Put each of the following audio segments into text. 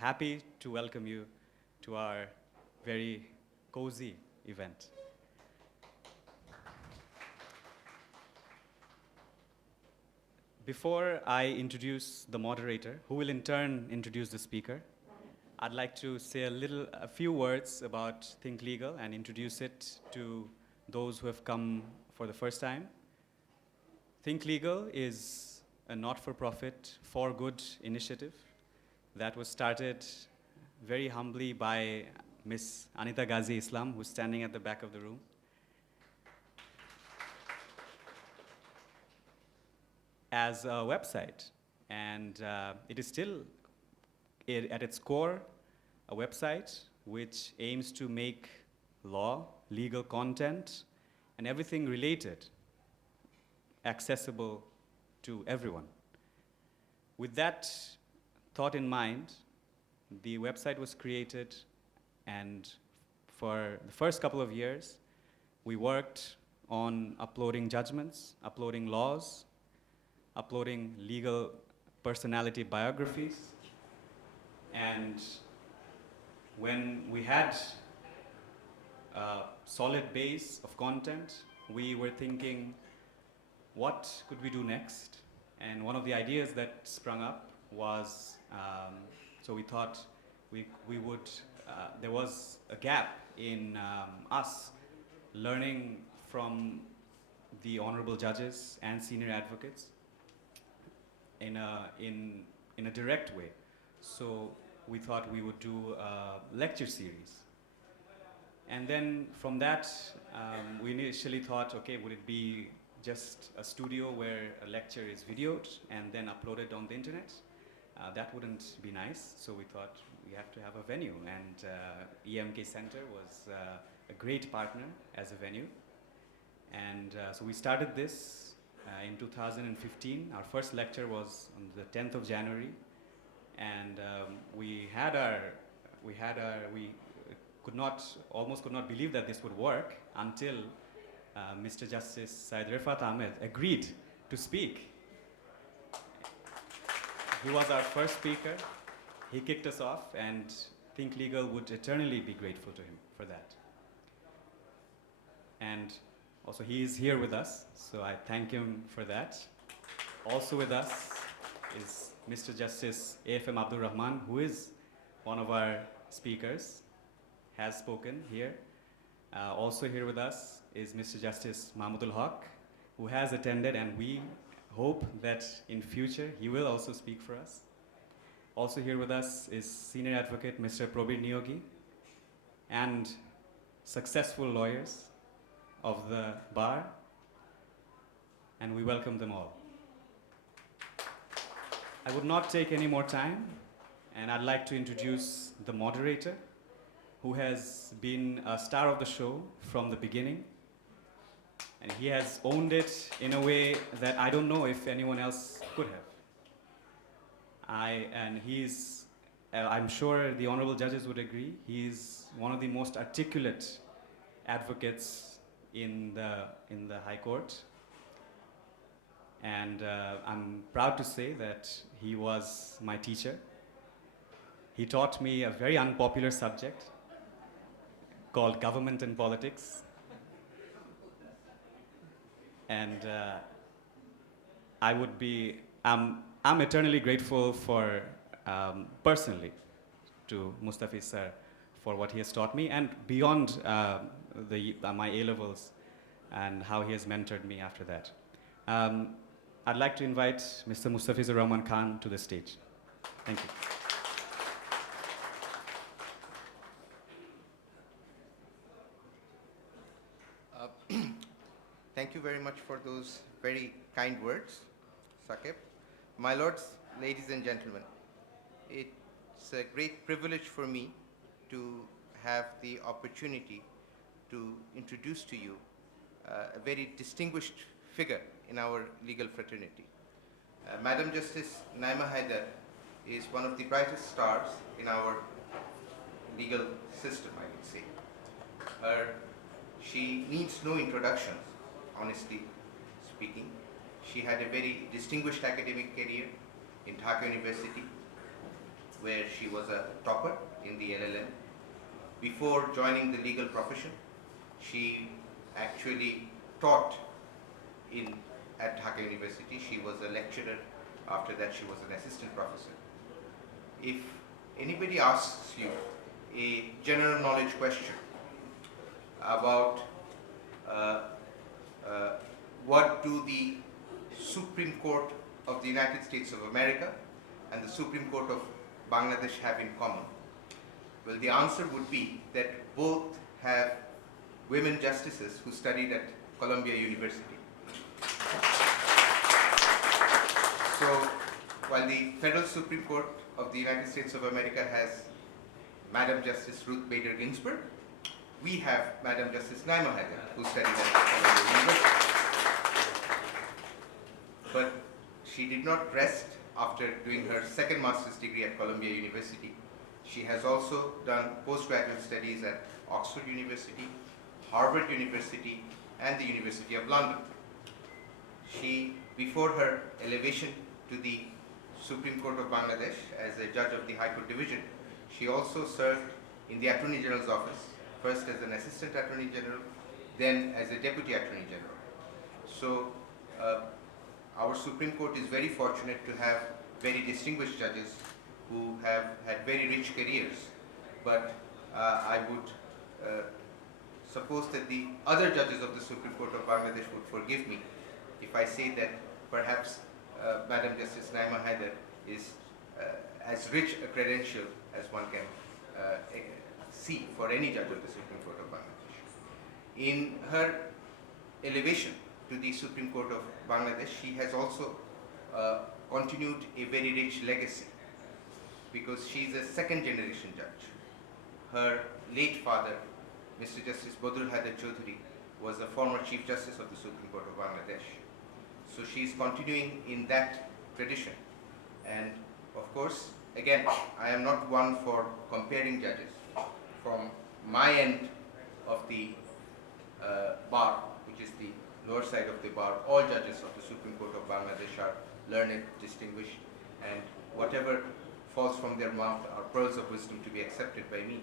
happy to welcome you to our very cozy event. Before I introduce the moderator, who will in turn introduce the speaker, I'd like to say a few words about Think Legal and introduce it to those who have come for the first time. Think Legal is a not-for-profit, for-good initiative that was started very humbly by Miss Anita Ghazi Islam, who's standing at the back of the room. As a website, and it is still, at its core, a website which aims to make law, legal content, and everything related accessible to everyone. With that thought in mind, the website was created, and for the first couple of years, we worked on uploading judgments, uploading laws, uploading legal personality biographies. And when we had a solid base of content, we were thinking, what could we do next? And one of the ideas that sprung up was, so we thought we would, there was a gap in us learning from the honorable judges and senior advocates in a direct way. So we thought we would do a lecture series. And then from that, we initially thought, okay, would it be just a studio where a lecture is videoed and then uploaded on the internet? That wouldn't be nice, so we thought we have to have a venue, and EMK Center was a great partner as a venue. And so we started this in 2015. Our first lecture was on the 10th of January, and we almost could not believe that this would work until Mr. Justice Syed Rifat Ahmed agreed to speak. He was our first speaker. He kicked us off, and Think Legal would eternally be grateful to him for that. And also, he is here with us, so I thank him for that. Also with us is Mr. Justice A.F.M. Abdul Rahman, who is one of our speakers, has spoken here. Also here with us is Mr. Justice Mahmudul Haq, who has attended, and we hope that in future he will also speak for us. Also here with us is Senior Advocate Mr. Probir Niyogi, and successful lawyers of the bar, and we welcome them all. I would not take any more time, and I'd like to introduce the moderator, who has been a star of the show from the beginning, and he has owned it in a way that I don't know if anyone else could have. I'm sure the honorable judges would agree, he's one of the most articulate advocates in the High Court. And I'm proud to say that he was my teacher. He taught me a very unpopular subject called Government and Politics. And I'm eternally grateful for, personally, to Mustafi sir for what he has taught me, and beyond my A-levels, and how he has mentored me after that. I'd like to invite Mr. Mustafizur Rahman Khan to the stage. Thank you. Thank you very much for those very kind words, Saqib. My lords, ladies and gentlemen, it's a great privilege for me to have the opportunity to introduce to you a very distinguished figure in our legal fraternity. Madam Justice Naima Haider is one of the brightest stars in our legal system, I would say. She needs no introductions, honestly speaking. She had a very distinguished academic career in Dhaka University. where she was a topper in the LLM. Before joining the legal profession, she actually taught at Dhaka University. She was a lecturer. After that, she was an assistant professor. If anybody asks you a general knowledge question about what do the Supreme Court of the United States of America and the Supreme Court of Bangladesh have in common, well, the answer would be that both have women justices who studied at Columbia University. So, while the Federal Supreme Court of the United States of America has Madam Justice Ruth Bader Ginsburg, we have Madam Justice Naima Haider, who studied at Columbia University. But she did not rest after doing her second master's degree at Columbia University. She has also done postgraduate studies at Oxford University, Harvard University, and the University of London. She, before her elevation to the Supreme Court of Bangladesh as a judge of the High Court Division, she also served in the Attorney General's office, first as an Assistant Attorney General, then as a Deputy Attorney General. So our Supreme Court is very fortunate to have very distinguished judges who have had very rich careers. But I would suppose that the other judges of the Supreme Court of Bangladesh would forgive me if I say that perhaps Madam Justice Naima Haider is as rich a credential as one can see for any judge of the Supreme Court of Bangladesh. In her elevation to the Supreme Court of Bangladesh, she has also continued a very rich legacy because she is a second generation judge. Her late father, Mr. Justice Badrul Haider Chaudhary, was a former Chief Justice of the Supreme Court of Bangladesh. So she is continuing in that tradition. And of course, again, I am not one for comparing judges. From my end of the bar, which is the lower side of the bar, all judges of the Supreme Court of Bangladesh are learned, distinguished, and whatever falls from their mouth are pearls of wisdom to be accepted by me.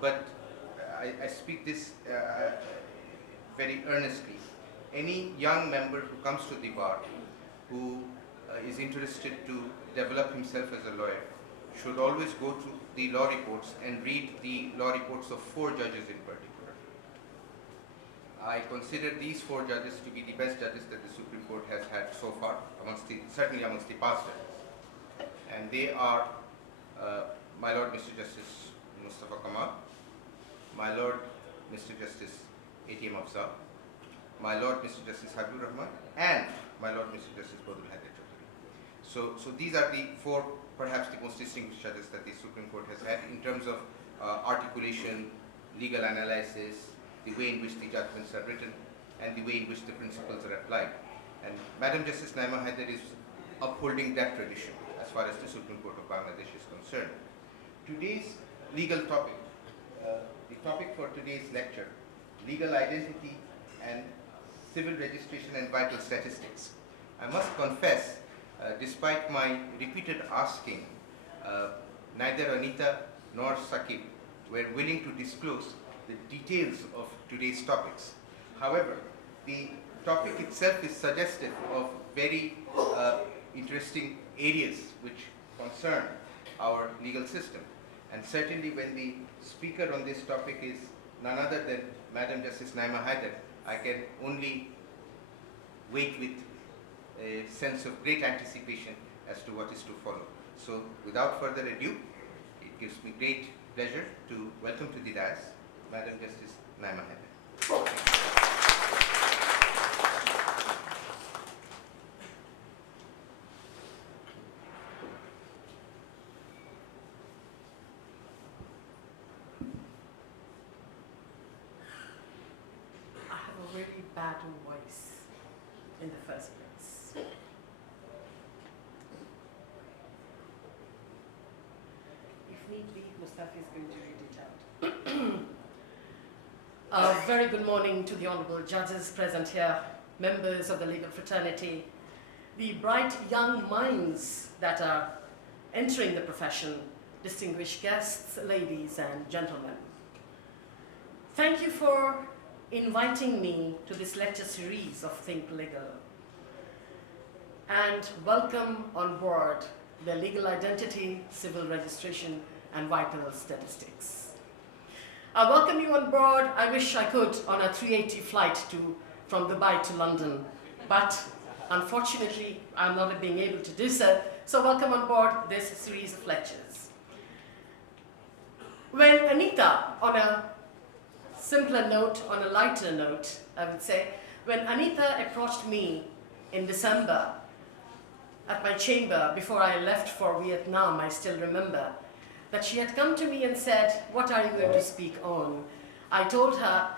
But I speak this very earnestly. Any young member who comes to the bar who is interested to develop himself as a lawyer should always go to the law reports and read the law reports of 4 judges in particular. I consider these 4 judges to be the best judges that the Supreme Court has had so far, certainly amongst the past judges. And they are my Lord Mr. Justice Mustafa Kamal, my Lord Mr. Justice A.T.M. Afzal, my Lord Mr. Justice Habibur Rahman, and my Lord Mr. Justice Badrul Haider Chaudhary. So these are the 4 perhaps the most distinguished judges that the Supreme Court has had in terms of articulation, legal analysis, the way in which the judgments are written, and the way in which the principles are applied. And Madam Justice Naima Haider is upholding that tradition as far as the Supreme Court of Bangladesh is concerned. Today's legal topic, the topic for today's lecture, legal identity and civil registration and vital statistics. I must confess, despite my repeated asking, neither Anita nor Saqib were willing to disclose the details of today's topics. However, the topic itself is suggestive of very interesting areas which concern our legal system. And certainly when the speaker on this topic is none other than Madam Justice Naima Haider, I can only wait with a sense of great anticipation as to what is to follow. So without further ado, it gives me great pleasure to welcome to the dais Madam Justice Naima Haider. I have a really bad voice in the first place. If need be, Mustafa is going to read it out. A very good morning to the honorable judges present here, members of the legal fraternity, the bright young minds that are entering the profession, distinguished guests, ladies and gentlemen. Thank you for inviting me to this lecture series of Think Legal. And welcome on board the Legal Identity, Civil Registration and Vital Statistics. I welcome you on board. I wish I could on a 380 flight from Dubai to London, but unfortunately I'm not being able to do so. So welcome on board this series of lectures. When Anita, on a simpler note, on a lighter note, I would say, when Anita approached me in December at my chamber before I left for Vietnam, I still remember that she had come to me and said, "What are you going to speak on?" I told her,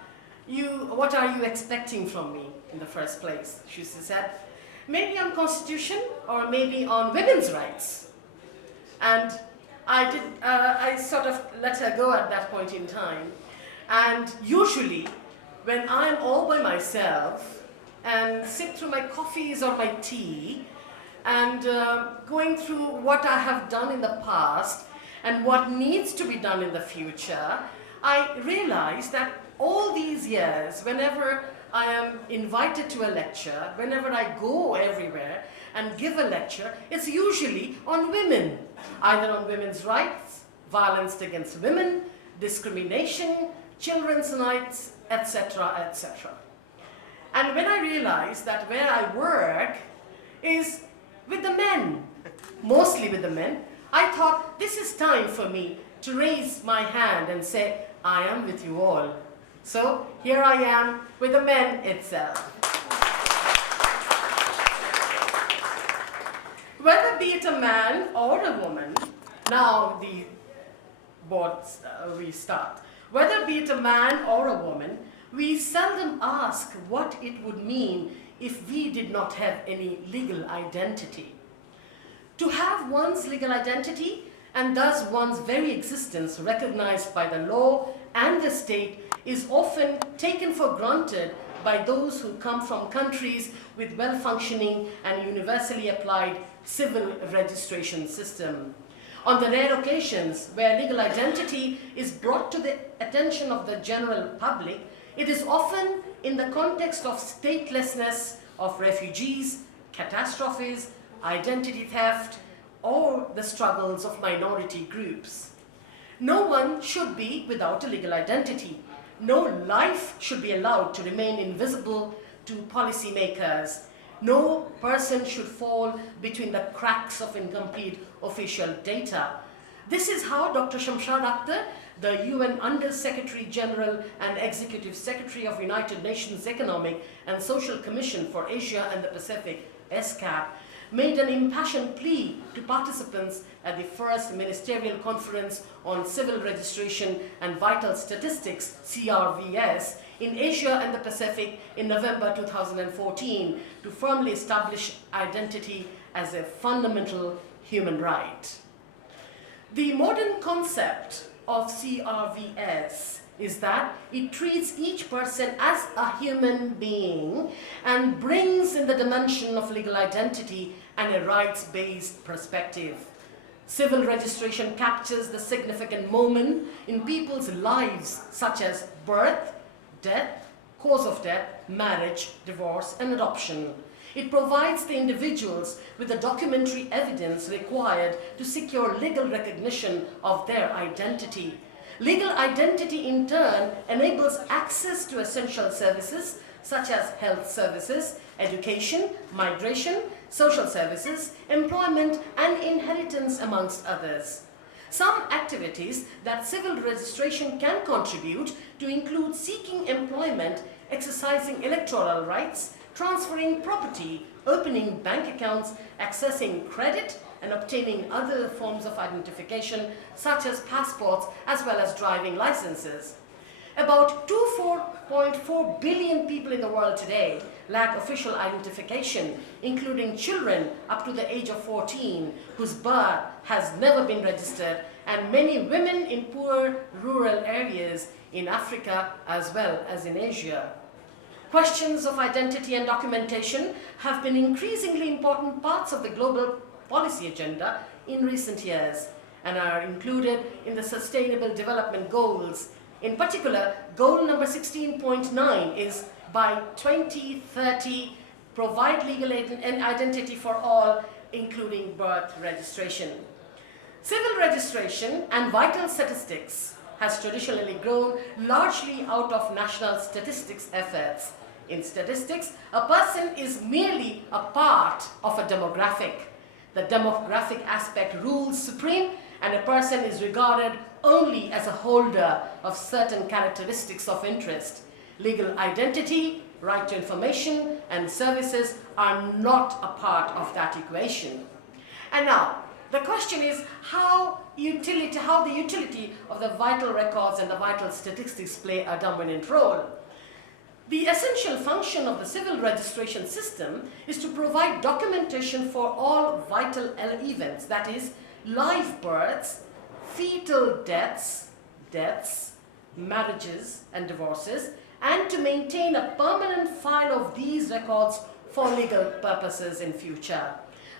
"What are you expecting from me in the first place?" She said, "Maybe on Constitution or maybe on women's rights." And I sort of let her go at that point in time. And usually, when I'm all by myself and sip through my coffees or my tea and going through what I have done in the past and what needs to be done in the future, I realize that all these years, whenever I am invited to a lecture, whenever I go everywhere and give a lecture, it's usually on women, either on women's rights, violence against women, discrimination, children's rights, etc., etc. And when I realized that where I work is with the men, mostly with the men, I thought this is time for me to raise my hand and say, I am with you all. So here I am with the men itself. Whether be it a man or a woman, now the boards we start. Whether be it a man or a woman, we seldom ask what it would mean if we did not have any legal identity. To have one's legal identity and thus one's very existence recognized by the law and the state is often taken for granted by those who come from countries with well-functioning and universally applied civil registration system. On the rare occasions where legal identity is brought to the attention of the general public, it is often in the context of statelessness of refugees, catastrophes, identity theft, or the struggles of minority groups. No one should be without a legal identity. No life should be allowed to remain invisible to policymakers. No person should fall between the cracks of incomplete official data. This is how Dr. Shamshad Akhtar, the UN Under-Secretary General and Executive Secretary of United Nations Economic and Social Commission for Asia and the Pacific, ESCAP, made an impassioned plea to participants at the first Ministerial Conference on Civil Registration and Vital Statistics, CRVS, in Asia and the Pacific in November 2014 to firmly establish identity as a fundamental human right. The modern concept of CRVS is that it treats each person as a human being and brings in the dimension of legal identity and a rights-based perspective. Civil registration captures the significant moment in people's lives, such as birth, death, cause of death, marriage, divorce, and adoption. It provides the individuals with the documentary evidence required to secure legal recognition of their identity. Legal identity, in turn, enables access to essential services such as health services, education, migration, social services, employment, and inheritance, amongst others. Some activities that civil registration can contribute to include seeking employment, exercising electoral rights, transferring property, opening bank accounts, accessing credit, and obtaining other forms of identification such as passports as well as driving licenses. About 24.4 billion people in the world today lack official identification, including children up to the age of 14 whose birth has never been registered, and many women in poor rural areas in Africa as well as in Asia. Questions of identity and documentation have been increasingly important parts of the global policy agenda in recent years. and are included in the Sustainable Development Goals. In particular, goal number 16.9 is by 2030, provide legal identity for all, including birth registration. Civil registration and vital statistics has traditionally grown largely out of national statistics efforts. In statistics, a person is merely a part of a demographic. The demographic aspect rules supreme, and a person is regarded only as a holder of certain characteristics of interest. Legal identity, right to information, and services are not a part of that equation. And now, the question is how the utility of the vital records and the vital statistics play a dominant role. The essential function of the civil registration system is to provide documentation for all vital events, that is, live births, fetal deaths, marriages and divorces, and to maintain a permanent file of these records for legal purposes in future.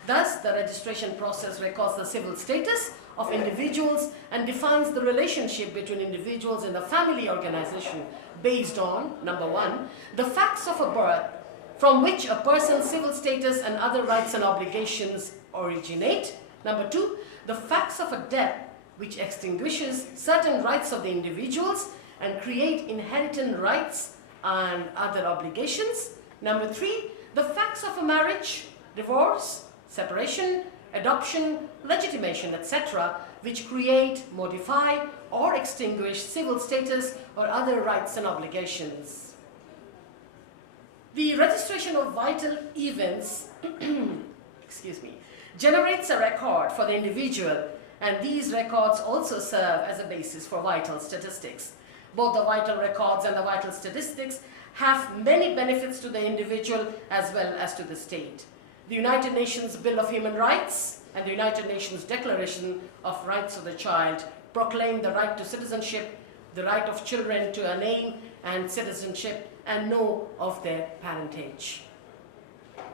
Thus, the registration process records the civil status of individuals and defines the relationship between individuals in the family organization based on, number one, the facts of a birth from which a person's civil status and other rights and obligations originate. Number two, the facts of a death which extinguishes certain rights of the individuals and create inherent rights and other obligations. Number three, the facts of a marriage, divorce, separation, adoption, legitimation, etc., which create, modify, or extinguish civil status or other rights and obligations. The registration of vital events generates a record for the individual, and these records also serve as a basis for vital statistics. Both the vital records and the vital statistics have many benefits to the individual as well as to the state. The United Nations Bill of Human Rights and the United Nations Declaration of Rights of the Child proclaim the right to citizenship, the right of children to a name and citizenship, and know of their parentage.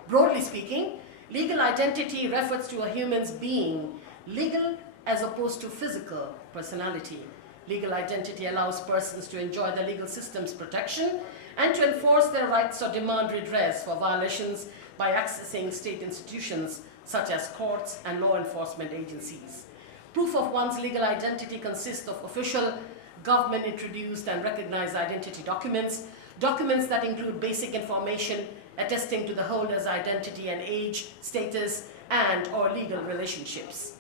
Broadly speaking, legal identity refers to a human's being, legal as opposed to physical personality. Legal identity allows persons to enjoy the legal system's protection and to enforce their rights or demand redress for violations by accessing state institutions such as courts and law enforcement agencies. Proof of one's legal identity consists of official, government-introduced and recognized identity documents, documents that include basic information attesting to the holder's identity and age, status, and or legal relationships.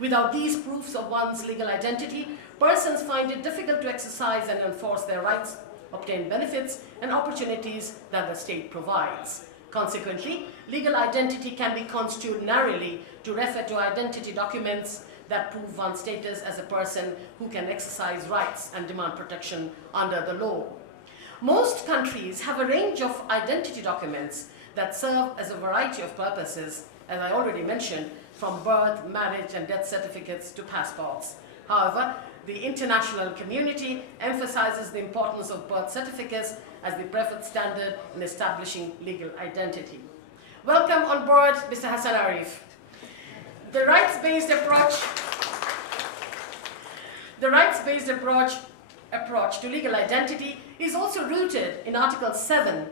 Without these proofs of one's legal identity, persons find it difficult to exercise and enforce their rights, obtain benefits and opportunities that the state provides. Consequently, legal identity can be construed narrowly to refer to identity documents that prove one's status as a person who can exercise rights and demand protection under the law. Most countries have a range of identity documents that serve as a variety of purposes, as I already mentioned, from birth, marriage, and death certificates to passports. However, the international community emphasizes the importance of birth certificates as the preferred standard in establishing legal identity. Welcome on board, Mr. Hassan Arif. The rights-based approach to legal identity is also rooted in Article 7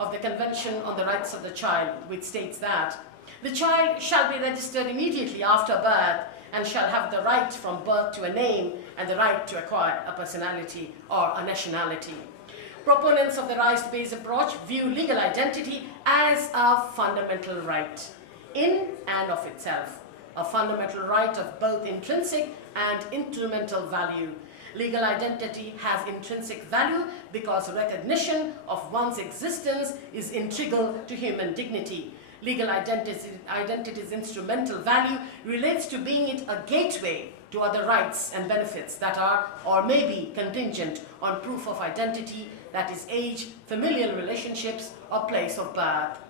of the Convention on the Rights of the Child, which states that the child shall be registered immediately after birth and shall have the right from birth to a name and the right to acquire a personality or a nationality. Proponents of the rights-based approach view legal identity as a fundamental right in and of itself, a fundamental right of both intrinsic and instrumental value. Legal identity has intrinsic value because recognition of one's existence is integral to human dignity. Legal identity's instrumental value relates to being it a gateway to other rights and benefits that are or may be contingent on proof of identity, that is age, familial relationships, or place of birth.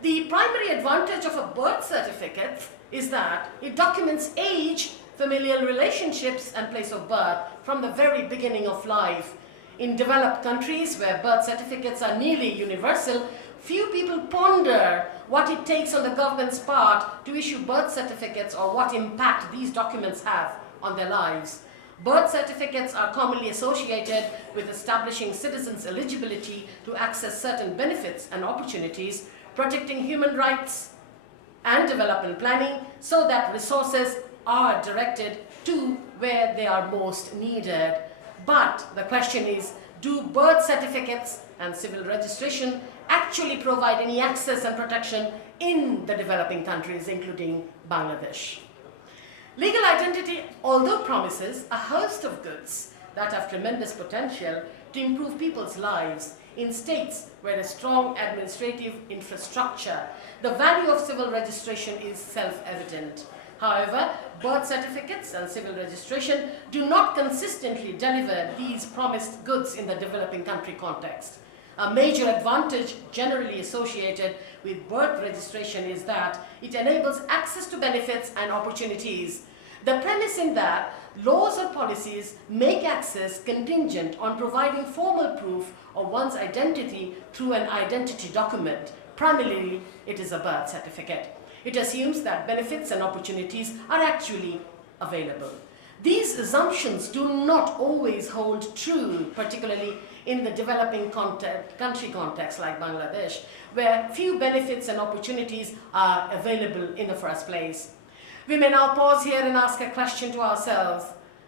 The primary advantage of a birth certificate is that it documents age, familial relationships, and place of birth from the very beginning of life. In developed countries where birth certificates are nearly universal, few people ponder what it takes on the government's part to issue birth certificates or what impact these documents have on their lives. Birth certificates are commonly associated with establishing citizens' eligibility to access certain benefits and opportunities, protecting human rights and development planning so that resources are directed to where they are most needed. But the question is, do birth certificates and civil registration actually provide any access and protection in the developing countries, including Bangladesh? Legal identity, although promises a host of goods that have tremendous potential to improve people's lives in states where a strong administrative infrastructure, the value of civil registration is self-evident. However, birth certificates and civil registration do not consistently deliver these promised goods in the developing country context. A major advantage generally associated with birth registration is that it enables access to benefits and opportunities. The premise in that laws or policies make access contingent on providing formal proof of one's identity through an identity document. Primarily, it is a birth certificate. It assumes that benefits and opportunities are actually available. These assumptions do not always hold true, particularly in the developing country context like Bangladesh, where few benefits and opportunities are available in the first place. We may now pause here and ask a question to ourselves.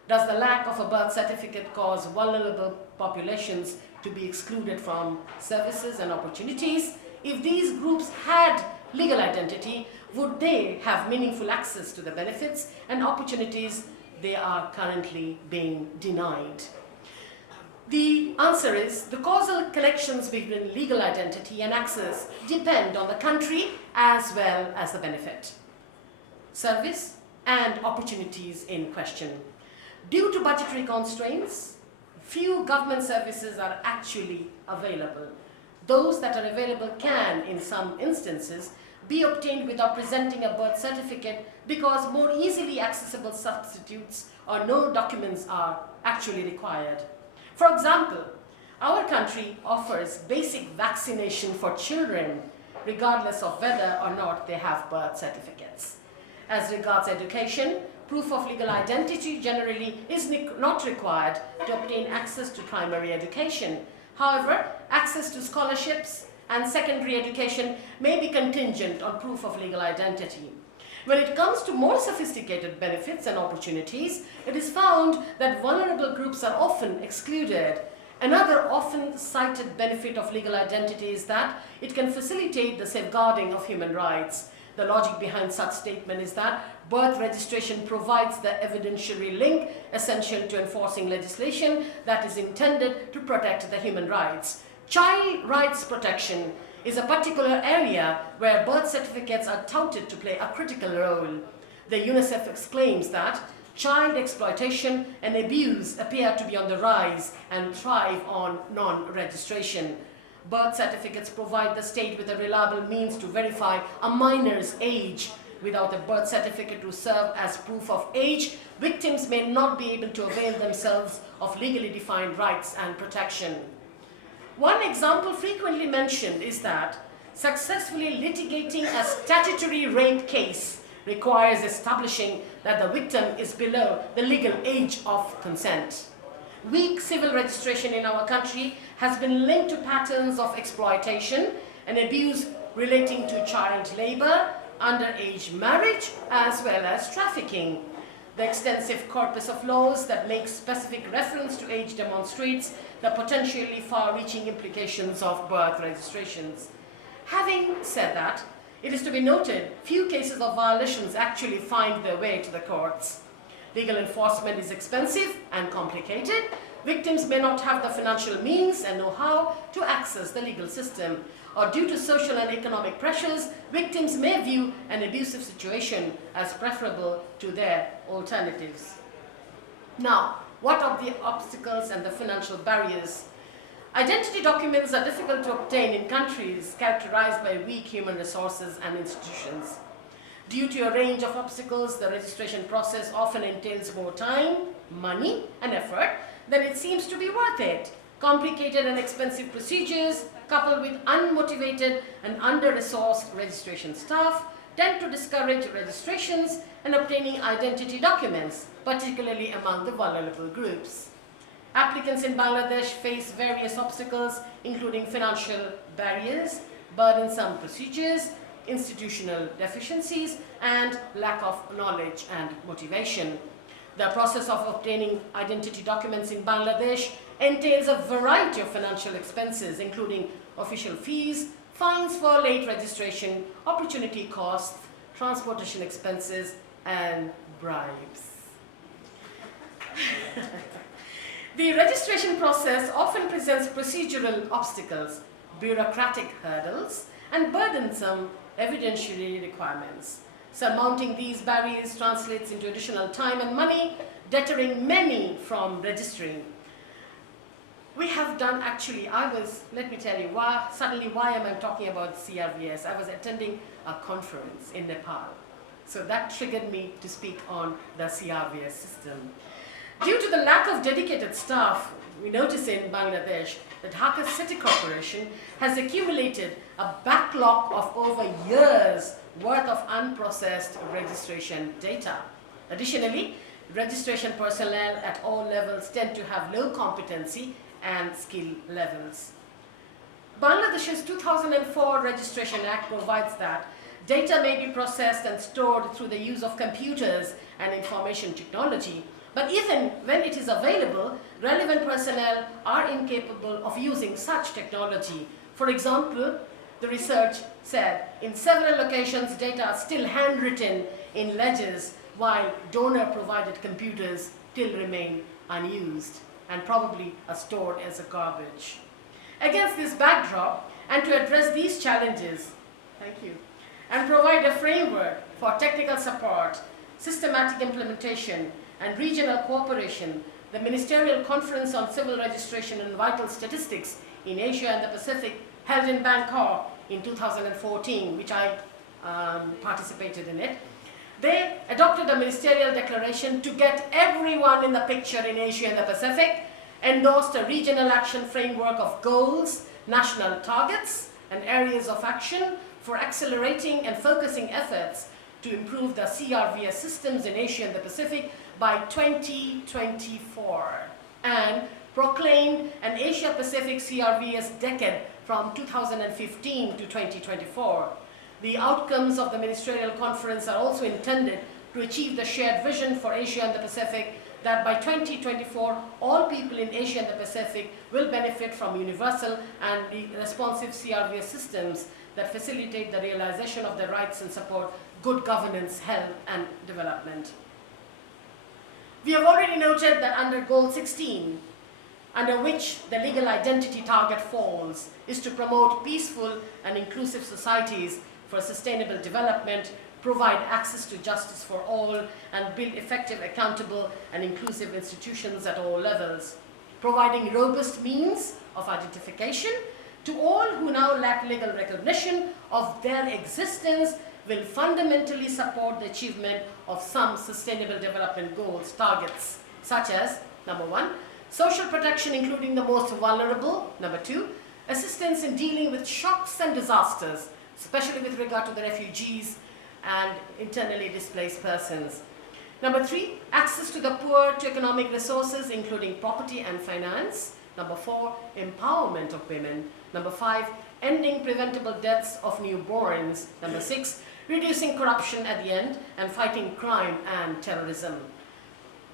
Does the lack of a birth certificate cause vulnerable populations to be excluded from services and opportunities? If these groups had legal identity, would they have meaningful access to the benefits and opportunities they are currently being denied? The answer is the causal connections between legal identity and access depend on the country as well as the benefit, service, and opportunities in question. Due to budgetary constraints, few government services are actually available. Those that are available can, in some instances, be obtained without presenting a birth certificate because more easily accessible substitutes or no documents are actually required. For example, our country offers basic vaccination for children regardless of whether or not they have birth certificates. As regards education, proof of legal identity generally is not required to obtain access to primary education. However, access to scholarships and secondary education may be contingent on proof of legal identity. When it comes to more sophisticated benefits and opportunities, it is found that vulnerable groups are often excluded. Another often cited benefit of legal identity is that it can facilitate the safeguarding of human rights. The logic behind such statement is that birth registration provides the evidentiary link essential to enforcing legislation that is intended to protect the human rights. Child rights protection is a particular area where birth certificates are touted to play a critical role. The UNICEF exclaims that child exploitation and abuse appear to be on the rise and thrive on non-registration. Birth certificates provide the state with a reliable means to verify a minor's age. Without a birth certificate to serve as proof of age, victims may not be able to avail themselves of legally defined rights and protection. One example frequently mentioned is that successfully litigating a statutory rape case requires establishing that the victim is below the legal age of consent. Weak civil registration in our country has been linked to patterns of exploitation and abuse relating to child labor, underage marriage, as well as trafficking. The extensive corpus of laws that make specific reference to age demonstrates the potentially far-reaching implications of birth registrations. Having said that, it is to be noted, few cases of violations actually find their way to the courts. Legal enforcement is expensive and complicated. Victims may not have the financial means and know-how to access the legal system, or due to social and economic pressures, victims may view an abusive situation as preferable to their alternatives. Now, what are the obstacles and the financial barriers? Identity documents are difficult to obtain in countries characterized by weak human resources and institutions. Due to a range of obstacles, the registration process often entails more time, money, and effort than it seems to be worth it. Complicated and expensive procedures, coupled with unmotivated and under-resourced registration staff, tend to discourage registrations and obtaining identity documents, particularly among the vulnerable groups. Applicants in Bangladesh face various obstacles, including financial barriers, burdensome procedures, institutional deficiencies, and lack of knowledge and motivation. The process of obtaining identity documents in Bangladesh entails a variety of financial expenses, including official fees, fines for late registration, opportunity costs, transportation expenses, and bribes. The registration process often presents procedural obstacles, bureaucratic hurdles, and burdensome evidentiary requirements. Surmounting these barriers translates into additional time and money, deterring many from registering. We have done, actually, let me tell you, why am I talking about CRVS? I was attending a conference in Nepal. So that triggered me to speak on the CRVS system. Due to the lack of dedicated staff, we notice in Bangladesh that Dhaka City Corporation has accumulated a backlog of over years worth of unprocessed registration data. Additionally, registration personnel at all levels tend to have low competency and skill levels. Bangladesh's 2004 Registration Act provides that data may be processed and stored through the use of computers and information technology, but even when it is available, relevant personnel are incapable of using such technology. For example, the research said in several locations data are still handwritten in ledgers while donor-provided computers still remain unused and probably are stored as a garbage. Against this backdrop, and to address these challenges, and provide a framework for technical support, systematic implementation, and regional cooperation, the Ministerial Conference on Civil Registration and Vital Statistics in Asia and the Pacific, held in Bangkok in 2014, which I participated in it. They adopted a ministerial declaration to get everyone in the picture in Asia and the Pacific, endorsed a regional action framework of goals, national targets, and areas of action for accelerating and focusing efforts to improve the CRVS systems in Asia and the Pacific by 2024, and proclaimed an Asia-Pacific CRVS decade from 2015 to 2024. The outcomes of the ministerial conference are also intended to achieve the shared vision for Asia and the Pacific that by 2024, all people in Asia and the Pacific will benefit from universal and responsive CRVS systems that facilitate the realization of their rights and support good governance, health, and development. We have already noted that under Goal 16, under which the legal identity target falls, is to promote peaceful and inclusive societies for sustainable development, provide access to justice for all, and build effective, accountable, and inclusive institutions at all levels, providing robust means of identification to all who now lack legal recognition of their existence will fundamentally support the achievement of some sustainable development goals, targets, such as, number 1, social protection including the most vulnerable, number 2, assistance in dealing with shocks and disasters, especially with regard to the refugees and internally displaced persons. Number 3, access to the poor to economic resources, including property and finance. Number 4, empowerment of women. Number 5, ending preventable deaths of newborns. Number 6, reducing corruption at the end and fighting crime and terrorism.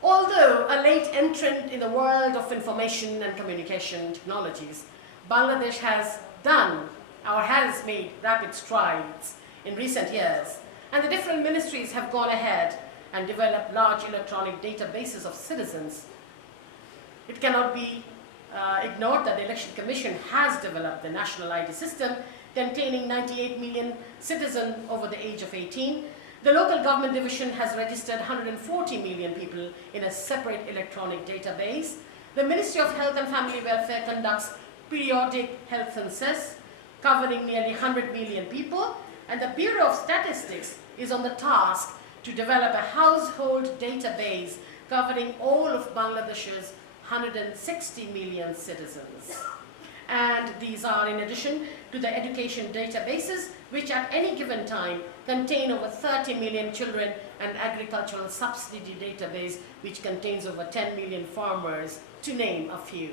Although a late entrant in the world of information and communication technologies, Bangladesh has done or has made rapid strides in recent years, and the different ministries have gone ahead and developed large electronic databases of citizens. It cannot be ignored that the Election Commission has developed the National ID system containing 98 million citizens over the age of 18. The local government division has registered 140 million people in a separate electronic database. The Ministry of Health and Family Welfare conducts periodic health census covering nearly 100 million people, and the Bureau of Statistics is on the task to develop a household database covering all of Bangladesh's 160 million citizens. And these are in addition to the education databases, which at any given time contain over 30 million children, and agricultural subsidy database, which contains over 10 million farmers, to name a few.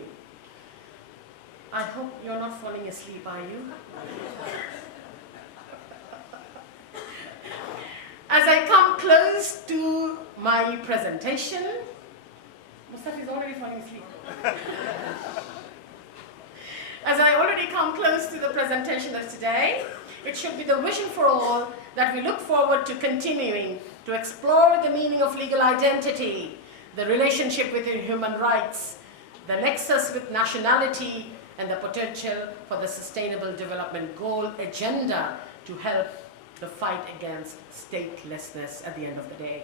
I hope you're not falling asleep, are you? As I come close to my presentation, Mustafa is already falling asleep. As I already come close to the presentation of today, it should be the vision for all that we look forward to continuing to explore the meaning of legal identity, the relationship within human rights, the nexus with nationality, and the potential for the Sustainable Development Goal agenda to help the fight against statelessness at the end of the day.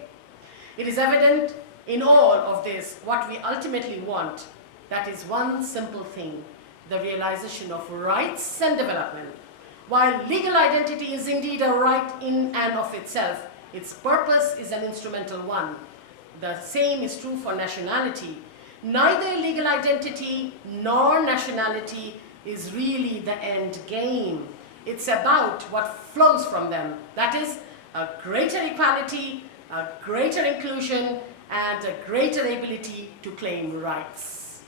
It is evident in all of this what we ultimately want, that is one simple thing: the realization of rights and development. While legal identity is indeed a right in and of itself, its purpose is an instrumental one. The same is true for nationality. Neither legal identity nor nationality is really the end game. It's about what flows from them. That is, a greater equality, a greater inclusion, and a greater ability to claim rights.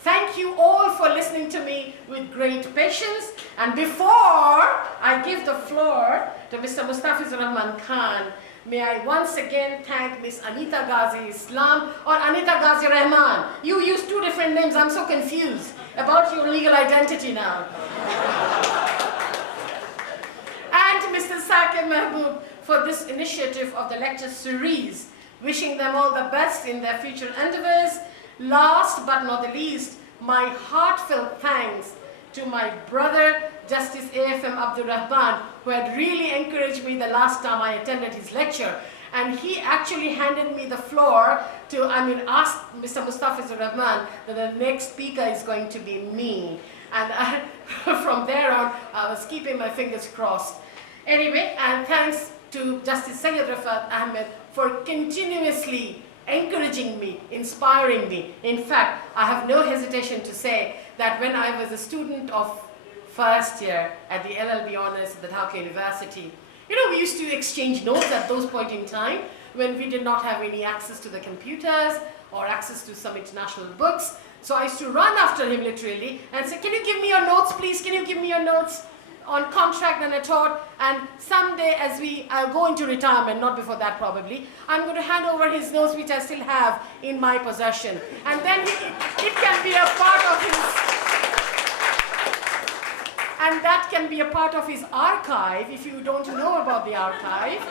Thank you all for listening to me with great patience. And before I give the floor to Mr. Mustafizur Rahman Khan, may I once again thank Ms. Anita Ghazi Islam or Anita Ghazi Rahman. You use two different names. I'm so confused about your legal identity now. And Mr. Saqib Mahbub for this initiative of the lecture series. Wishing them all the best in their future endeavors. Last but not the least, my heartfelt thanks to my brother, Justice A.F.M. Abdur Rahman, who had really encouraged me the last time I attended his lecture. And he actually handed me the floor to, ask Mr. Mustafizur Rahman that the next speaker is going to be me. And from there on, I was keeping my fingers crossed. Anyway, and thanks to Justice Syed Rafat Ahmed for continuously encouraging me, inspiring me. In fact, I have no hesitation to say that when I was a student of first year at the LLB Honours at the Dhaka University, we used to exchange notes at those point in time when we did not have any access to the computers or access to some international books. So I used to run after him literally and say, can you give me your notes, please? Can you give me your notes on contract? And I thought, and someday as we go into retirement, not before that probably, I'm going to hand over his notes which I still have in my possession. And then it can be a part of his, and that can be a part of his archive if you don't know about the archive.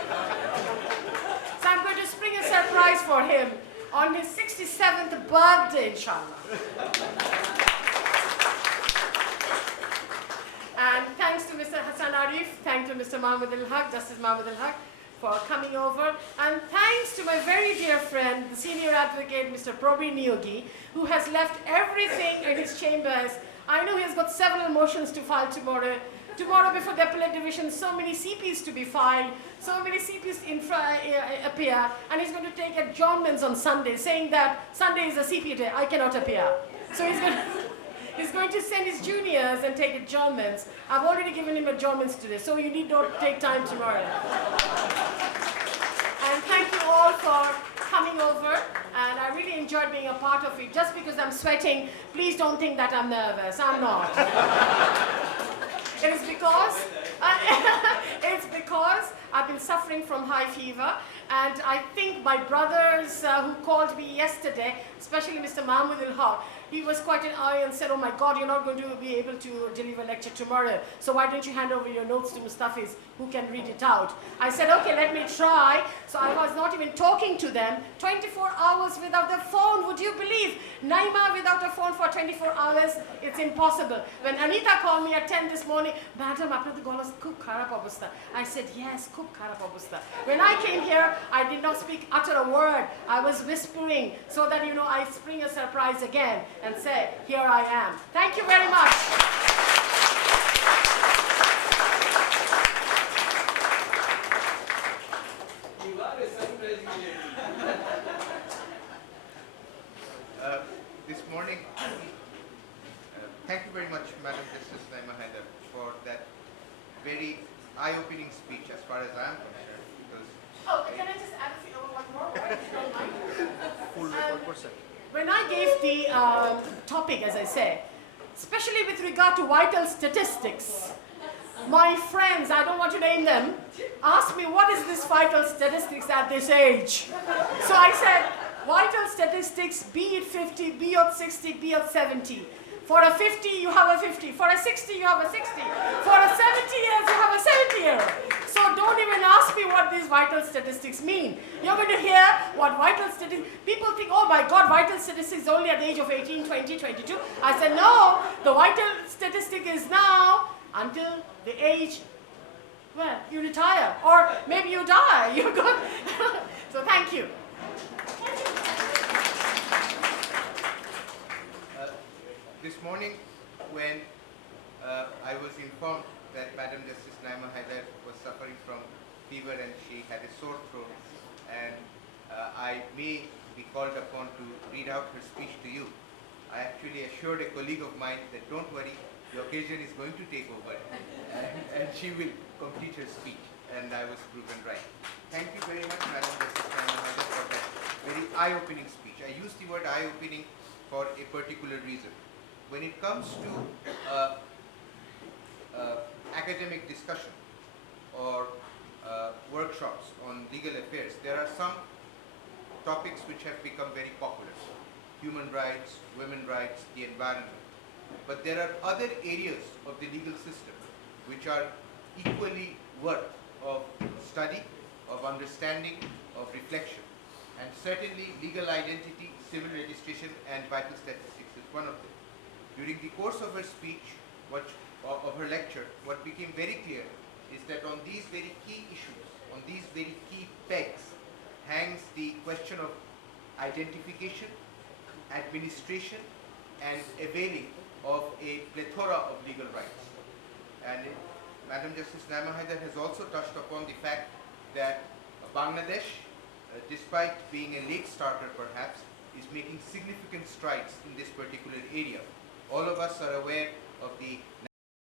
So I'm going to spring a surprise for him on his 67th birthday, inshallah. And thanks to Mr. Hassan Arif, thanks to Mr. Mahmoud al-Haq, Justice Mahmoud al-Haq, for coming over. And thanks to my very dear friend, the senior advocate, Mr. Probir Niogi, who has left everything in his chambers. I know he has got several motions to file tomorrow. Tomorrow before the appellate division, so many CPs to be filed, so many CPs appear, and he's going to take adjournments on Sunday, saying that Sunday is a CP day, I cannot appear. So he's going to send his juniors and take adjournments. I've already given him adjournments today, so you need not take time tomorrow. And thank you all for coming over, and I really enjoyed being a part of it. Just because I'm sweating, please don't think that I'm nervous. I'm not. It's because I've been suffering from high fever, and I think my brothers who called me yesterday, especially Mr. Mahmoud al-Haq, he was quite an eye and said, oh my God, you're not going to be able to deliver a lecture tomorrow, so why don't you hand over your notes to Mustafiz, who can read it out? I said, okay, let me try. So I was not even talking to them. 24 hours without the phone, would you believe? Naima without a phone for 24 hours, it's impossible. When Anita called me at 10 this morning, Madam, apna to golas khub kharab obusta. I said, yes, khub kharab obusta. When I came here, I did not utter a word. I was whispering so that, I spring a surprise again and say, here I am. Thank you very much. This morning, thank you very much, Madam Justice Naima Haider, for that very eye-opening speech as far as I am concerned. Because Oh, can I just add one more word, if you don't mind? full record person. When I gave the topic, as I say, especially with regard to vital statistics, my friends, I don't want to name them, asked me what is this vital statistics at this age. So I said, vital statistics, be it 50, be it 60, be it 70. For a 50, you have a 50. For a 60, you have a 60. For a 70-year-old, you have a 70-year-old. So don't even ask me what these vital statistics mean. You're going to hear what vital statistics, people think, oh my God, vital statistics is only at the age of 18, 20, 22. I said, no, the vital statistic is now until the age, well, you retire, or maybe you die. You're good. So thank you. This morning, when I was informed that Madam Justice Naima Haider was suffering from fever and she had a sore throat, and I may be called upon to read out her speech to you, I actually assured a colleague of mine that don't worry, the occasion is going to take over, and she will complete her speech, and I was proven right. Thank you very much, Madam Justice Naima Haider, for that very eye-opening speech. I use the word eye-opening for a particular reason. When it comes to academic discussion or workshops on legal affairs, there are some topics which have become very popular. Human rights, women's rights, the environment. But there are other areas of the legal system which are equally worth of study, of understanding, of reflection. And certainly legal identity, civil registration, and vital statistics is one of them. During the course of her speech, of her lecture, what became very clear is that on these very key issues, on these very key pegs, hangs the question of identification, administration, and availing of a plethora of legal rights. And Madam Justice Naima Haider has also touched upon the fact that Bangladesh, despite being a late starter perhaps, is making significant strides in this particular area. All of us are aware of the